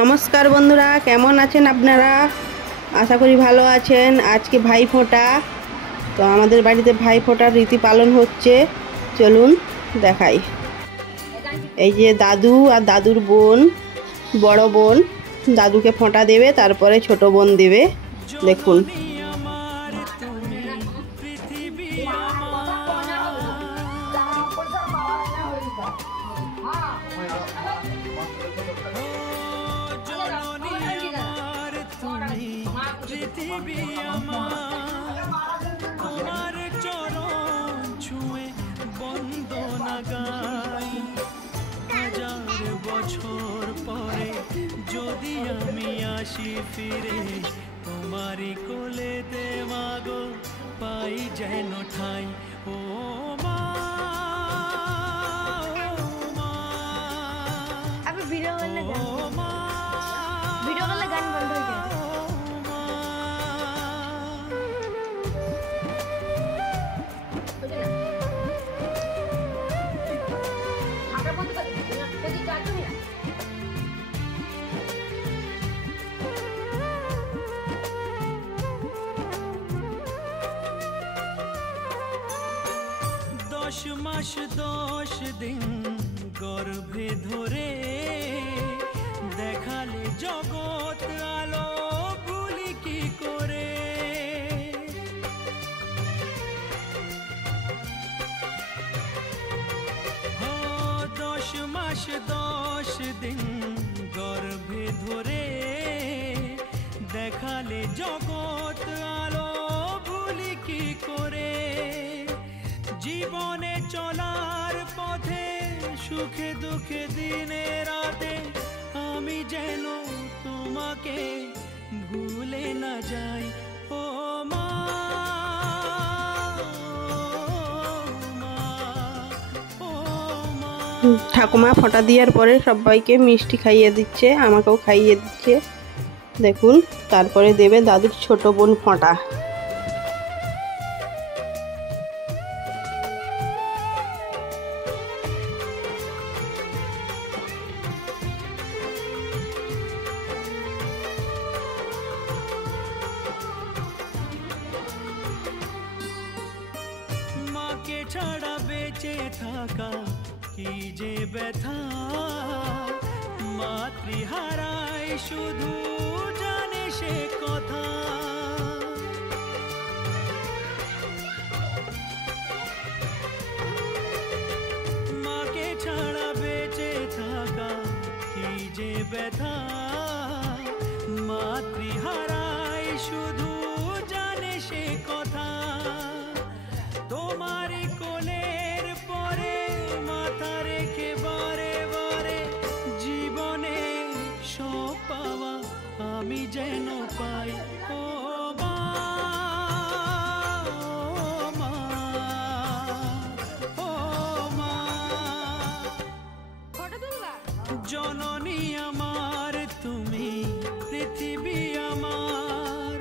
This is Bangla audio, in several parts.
নমস্কার বন্ধুরা, কেমন আছেন আপনারা? আশা করি ভালো আছেন। আজকে ভাইফোঁটা, তো আমাদের বাড়িতে ভাইফোঁটার রীতি পালন হচ্ছে। চলুন দেখাই। এই যে দাদু আর দাদুর বোন, বড় বোন দাদুকে ফোঁটা দেবে, তারপরে ছোট বোন দেবে। দেখুন পৃথিবী আমার চরণ ছুঁয়ে বন্দনা গাই। হাজার বছর পরে যদি আমি আসি ফিরে, তোমারই কোলেতে মাগো পাই যেন ঠাই। ও মা, ভিডিও করলে গান বন্ধ হয়ে যায়। দশ মাস 10 দিন গর্ভে ধরে দেখালে জগৎ আলো ভুলি কি করে। 10 মাস 10 দিন গর্ভে ধরে দেখালে জগৎ আলো ভুলি কি করে। জীবনে চলার পথে সুখে দুঃখে দিনে রাতে আমি যেন তোমাকে ভুলে না যাই। ও মা, ঠাকুমা ফোঁটা দেওয়ার পরে সবাইকে মিষ্টি খাইয়ে দিচ্ছে, আমাকেও খাইয়ে দিচ্ছে। দেখুন, তারপরে দেবে দাদুর ছোট বোন ফোঁটা। মাকে ছাড়া বেঁচে থাকা কি যে ব্যথা, মাতৃহারাই শুধু জানে সে কথা। মাকে ছাড়া বেঁচে থাকা কি যে ব্যথা, মাতৃহারাই শুধু জানে সে কথা। তোমারই কোলের পরে মাথা রেখে বারে বারে জীবনে সব পাওয়া আমি যেন পাই। ও মা, ও মা, ও মা, জননী আমার তুমি, পৃথিবী আমার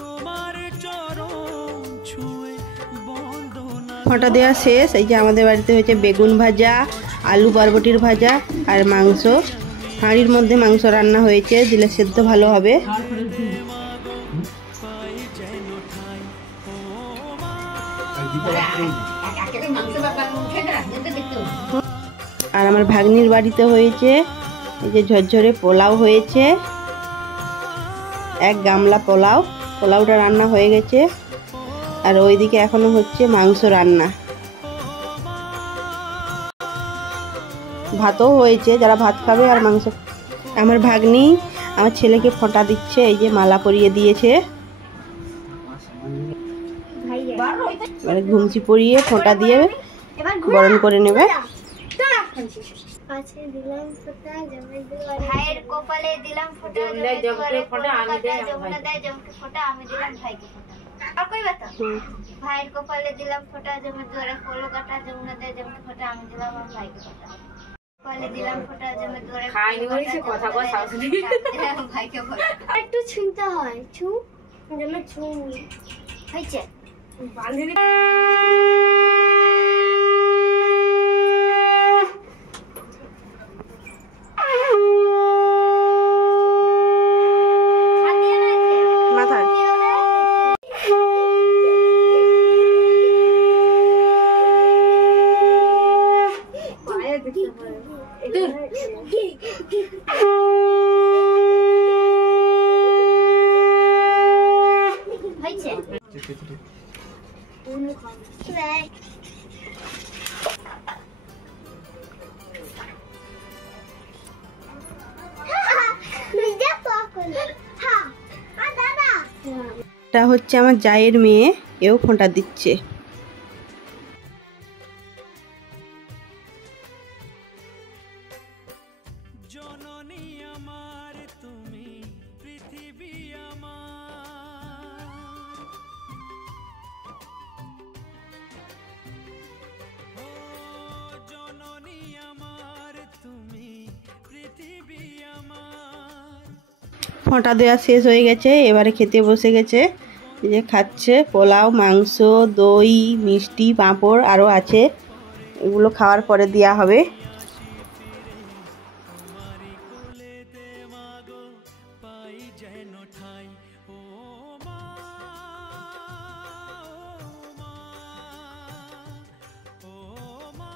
তোমার চরণ ছুঁয়ে বন্দনা। ফোঁটা দেওয়া শেষ। এই যে আমাদের বাড়িতে হয়েছে বেগুন ভাজা, আলু বরবটির ভাজা আর মাংস। হাঁড়ির মধ্যে মাংস রান্না হয়েছে, দিলে সেদ্ধ ভালো হবে। আর আমার ভাগ্নির বাড়িতে হয়েছে এই যে ঝরঝরে পোলাও হয়েছে, 1 গামলা পোলাও। পোলাওটা রান্না হয়ে গেছে, আর ওইদিকে এখনো হচ্ছে মাংস রান্না। ভাতও হয়েছে, যারা ভাত খাবে আর মাংস। আমার ভাগ্নি আমার ছেলেকে ফোঁটা দিচ্ছে, এই যে মালা পরিয়ে দিয়েছে। এবারে ঘুমচি পরিয়ে ফোঁটা দিয়ে বরণ করে নেবে। ভাইয়ের কপালে দিলাম ফোঁটা, জমকে ফোঁটা আমি দিলাম ভাইকে ফোঁটা। আর কই বাতা ভাইয়ের কপালে দিলাম ফোঁটা, জমে দুয়ারে কলো কাটা, যমুনা দেয় জমকে ফোঁটা আমি দিলাম আমার ভাইকে ফোঁটা। কপালে দিলাম ফোঁটা, জমে দুয়ারে খাইনি বলেছে কথা কো শাশুড়ি দিলাম ভাইকে ফোঁটা। একটু ছুঁতে হয়, ছু যেন ছু হইছে বাঁধি। এটা হচ্ছে আমার জায়ের মেয়ে, এও ফোঁটা দিচ্ছে। জননী আমার তুমি পৃথিবী আমার, ও জননী আমার তুমি পৃথিবী আমার। ফোঁটা দেওয়া শেষ হয়ে গেছে, এবারে খেতে বসে গেছে। এই যে খাচ্ছে, পোলাও, মাংস, দই, মিষ্টি, পাঁপড় আরও আছে, এগুলো খাওয়ার পরে দেওয়া হবে। পাই যেন ঠাই ও মা, ও মা,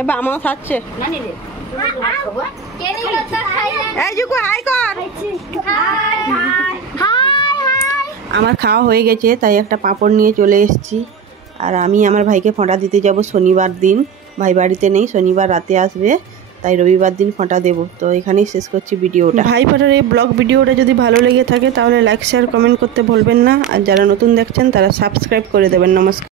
এবার আমাও খাচ্ছে। এই জুকু হাই কর। আমার খাওয়া হয়ে গেছে, তাই একটা পাঁপড় নিয়ে চলে এসেছি। আর আমি আমার ভাইকে ফোঁটা দিতে যাব শনিবার দিন। ভাই বাড়িতে নেই, শনিবার রাতে আসবে, তাই রবিবার দিন ফোঁটা দেবো। তো এখানেই শেষ করছি ভিডিওটা। ভাই ফোঁটার এই ব্লগ ভিডিওটা যদি ভালো লেগে থাকে তাহলে লাইক শেয়ার কমেন্ট করতে ভুলবেন না। আর যারা নতুন দেখছেন তারা সাবস্ক্রাইব করে দেবেন। নমস্কার।